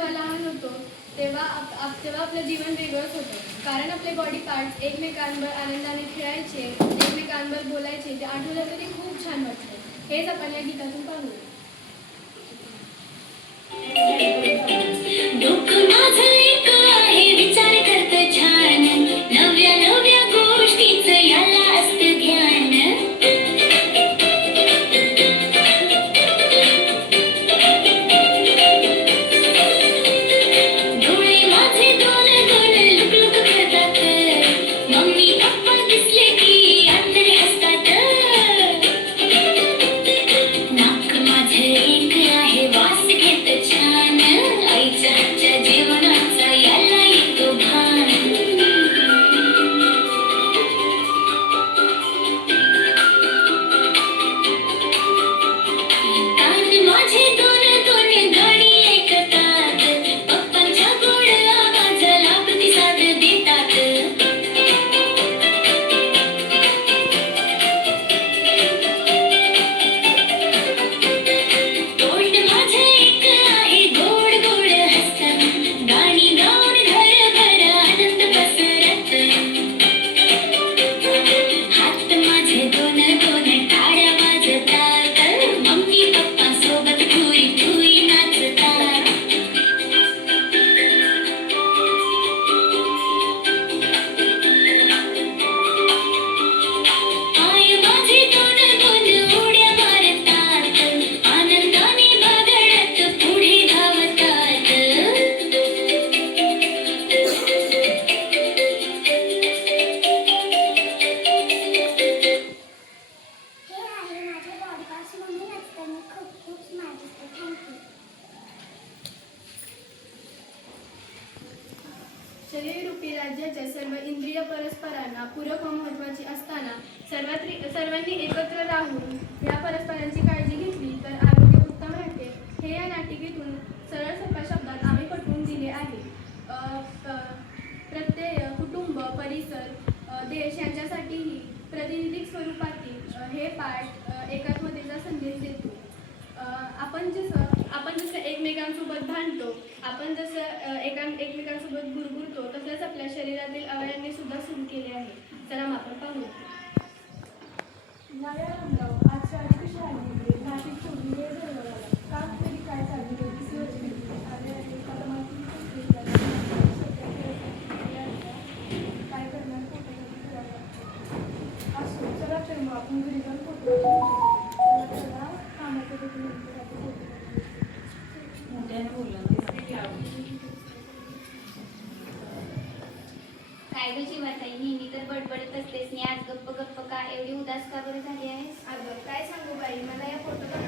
जेव्हा लहान होतो तेव्हा आपलं जीवन वेगळंच होतं. कारण आपले बॉडी पार्ट्स एकमेकांवर आनंदाने खेळायचे, एकमेकांवर बोलायचे, ते आठवलं तरी खूप छान वाटतं. हेच आपण या गीतातून पाहू. शरीररूपी राज्याच्या सर्व इंद्रिय परस्परांना पूरक व महत्त्वाची असताना सर्वांनी एकत्र राहून या परस्परांची काळजी घेतली तर आरोग्य उत्तम राहते. हे या नाटिकेतून सरळ सोप्या शब्दात आम्ही पटवून दिले आहे. प्रत्येक कुटुंब, परिसर, देश यांच्यासाठीही प्रातिनिधिक स्वरूपातील हे पाठ एकात्मतेचा संदेश देतो. आपण जसं एकमेकांसोबत भांडतो, आपण जसं एकमेकांसोबत गुरगुरतो, तसंच आपल्या शरीरातील अवयवांनी सुद्धा सुरू केले आहे. चला मग आपण पाहू. नव्या रंगाव आजच्या कशी आली नाशिक चोरी वेळ झाला काम तरी काय चालली होती काय करणार फोटो असो. चला तर मग आपण घरी जाऊन फोटो कामाचं काय ग शिवाताई, नेहमी तर बडबडत असतेस आणि आज गप्प गप्प का एवढी उदास का बरं झाली आहेस? अगं काय सांगू बाई, मला या फोटोला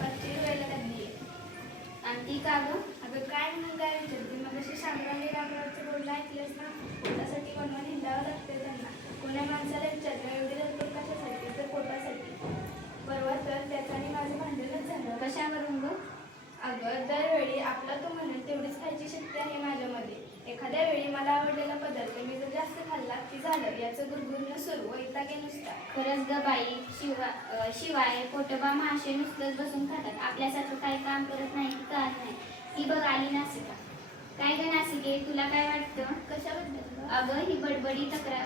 पाचशे व्हायला लागली आहे. आणि ती का ग? अगं काय म्हणून काय विचारते, मग अशी शांतरामी रामरावचं बोलणं ऐकलंस ना, पोटासाठी बनवून हिंडावं लागते त्यांना. कोण्या माणसाला विचारलं एवढी धडपड कशासाठी, तर पोटासाठी. परवा तर त्याचं आणि माझं भांडणच झालं. कशावरून ग? अगं दरवेळी आपला तो म्हणत तेवढीच खायची शक्ती आहे माझ्यामध्ये. एखाद्या वेळी मला आवडलेला पदार्थ मी जर जास्त खाल्ला की झालं याचं गुरगुरणं सुरू, वैतागे नुसता. खरंच ग बाई, शिवाय पोटोबा मासे नुसतंच बसून खातात. आपल्यासारखं काही काम करत नाही की कळत नाही. ही बघ आली नासिका. काय ग नासिके, तुला काय वाटतं? कशाबद्दल? अगं ही बडबडी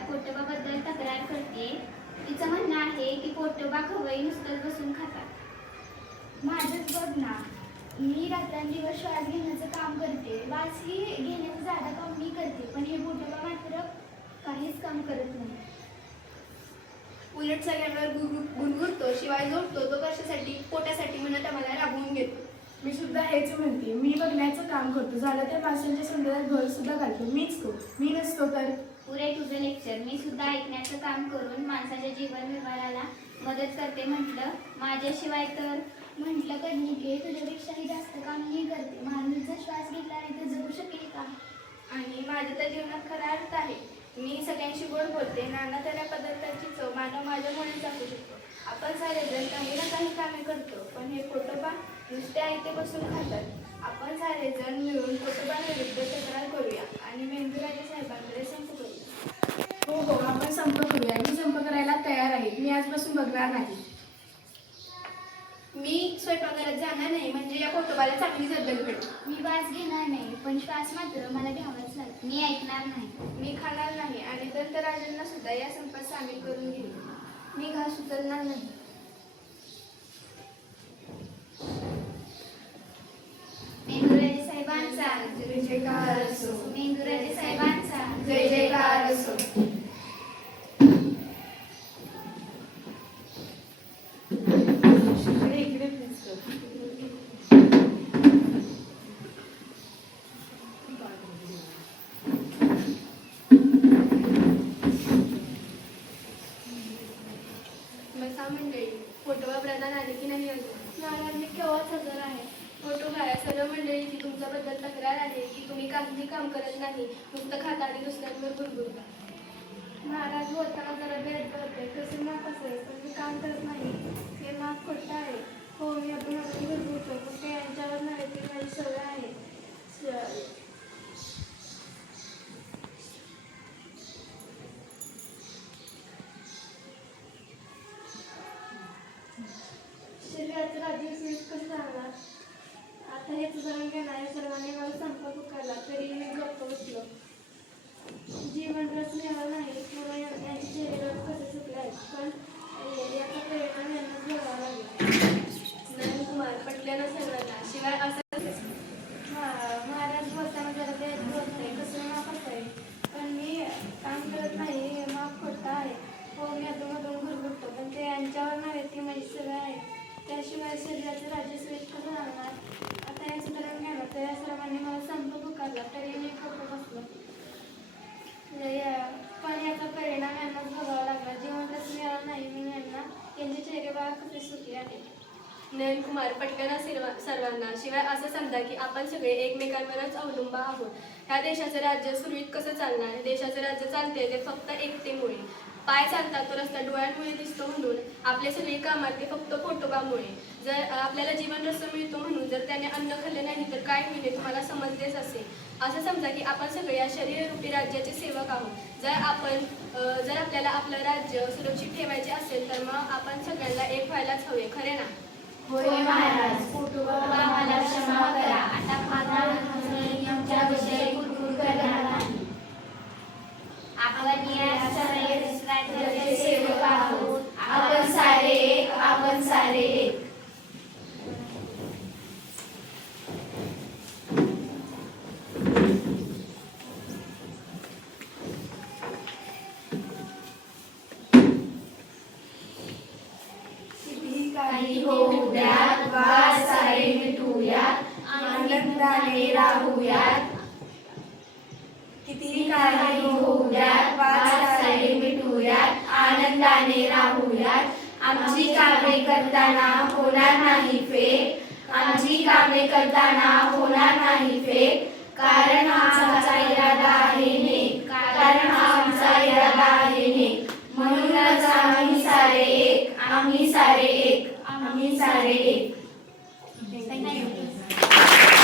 पोटोबाबद्दल तक्रार करते. तिचं म्हणणं आहे की पोटोबा खवई नुसतंच बसून खातात. माझंच बघ ना, मी रात्रंदिवस श्वास घेण्याचं काम करते, वासही घेण्याचं जादा काम मी करते, पण हे पोटोबा मात्र काहीच काम करत नाही. उलट सगळ्यांवर गुणगुरतो, शिवाय जोडतो. तो कशासाठी? पोटासाठी म्हणत आम्हाला राबवून घेतो. मी सुद्धा हेच म्हणते. मी बघण्याचं काम करतो, झालं तर माणसांच्या संदर्भात घर सुद्धा घालतो मीच तो. मी नसतो तर पुरे तुझं लेक्चर. मी सुद्धा ऐकण्याचं काम करून माणसाच्या जीवन व्यवहाराला मदत करते म्हटलं. माझ्याशिवाय तर म्हटलं कधी तुझ्यापेक्षाही जास्त काम मी करते. माणूस जर श्वास घेतला नाही तर जगू शकेल का? आणि माझ्या तर जीवनात खरा अर्थ आहे. मी सगळ्यांशी गोड बोलते. नाना तऱ्या पदार्थाची चव मानव माझ्यामुळे चाकू शकतो. आपण सारेजण काही ना काही कामे करतो, पण हे पोटोबा नुसते आयते बसून खातात. आपण सारेजण मिळून पोटोबाविरुद्ध तक्रार करूया आणि मेंदुराजे साहेबांकडे संप करूया. हो हो, आपण संप करूया. मी संप करायला तयार आहे. मी आजपासून बघणार नाही. मी स्वयंपाकघरात जाणार नाही, म्हणजे या पोटोबाला चांगली जद्दल भेटेल. मी वास घेणार नाही, पण श्वास मात्र मला घ्यावाच लागतो. मी ऐकणार नाही. मी खाणार नाही आणि दंतराजांना सुद्धा या संपात सामील करून घेईन. मी घास उचलणार नाही. मेंदुराजे साहेबांचा जय जयकार असो. मेंदुराजे साहेबांचा जय जयकार असो. इकडे please कर. बसा मंडळी. फोटोवा प्रधान आले की नाही अजून? नाही, मी केव्हाच हजर आहे. फोटो काय सर्व मंडळीची तुमच्याबद्दल तक्रार आहे की तुम्ही काहीही काम करत नाही, नुसतं खाता आणि दुसऱ्यांवर गुरगुरता. महाराज बोलताना जरा भेट करते, तसे माफ असेल पण मी काम करत नाही, हे माफ खोटं आहे. हो, मी आपण गुरगुरतो, पण ते यांच्यावर नाही, ती माझी सवय आहे. शरीराचं राज्य कसं सांगणार? आता हेच जाणून घेणाऱ्या सर्वांनी मला संप पुकारला तरी मी गप्प बसलो. जीवन रस मिळाला नाही म्हणून यांचे शरीरात कसे चुकले आहेत, पण याचा परिणाम यांनाच बघावा लागला. नंदकुमार पटल्यानं सर्वांना. शिवाय असं महाराज बोलताना जरा ते बोलतंय, कसं माफ आहे, पण मी काम करत नाही, हे माफ खोटं आहे. हो, मी अधूनमधून घरगुरतो, पण ते यांच्यावर नाही, ती माझी सवय आहे. त्याशिवाय शरीराचं राज्य सुरळीत कसं लागणार? आता हे सुधारण घ्यावं तर या सर्वांनी मला संप पुकारला तरी मी खोटं बसलो. पण याचा परिणाम यांनाच भोगावा लागला. जीवन रस मिळाला नाही म्हणून यांना यांचे चेहरे बघा कसे सुटले आहेत. नयनकुमार पटकन सर्वांना. शिवाय असं समजा की आपण सगळे एकमेकांवरच अवलंबून आहोत. ह्या देशाचं राज्य सुरळीत कसं चालणार? देशाचं राज्य चालते ते फक्त एकतेमुळे. पाय चालतात तो रस्ता डोळ्यांमुळे दिसतो म्हणून आपले सगळे कामात ते फक्त पोटोबामुळे. जर आपल्याला जीवन रस मिळतो म्हणून जर त्याने अन्न खाल्ले नाही तर काय होईल तुम्हाला समजलेच असेल. असं समजा की आपण सगळे या शरीररूपी राज्याचे सेवक आहोत. जर आपल्याला आपलं राज्य सुरक्षित ठेवायचे असेल तर मग आपण सगळ्यांना एक व्हायलाच हवे, खरे ना? होय महाराज. बाबा मला क्षमा करा. आता माझा आमच्या विषयी कुरकुर करणार नाही. आपण या राज्याचे सेवक आहोत. आपण सारे एक, आपण सारे एक. काही होऊ द्यात, वाद सारे मिटूयात, आनंदाने राहूयात. कितीही काही होऊ द्यात, वाद सारे मिटूयात, आनंदाने राहूयात. आमची कामे करताना होणार नाही फेक, आमची कामे करताना होणार नाही फेक. कारण हा आमचा इरादा आहे नेक, कारण हा आमचा इरादा आहे नेक. म्हणूनच आम्ही सारे एक, आम्ही सारे एक, आम्ही सारे एक. Thank you.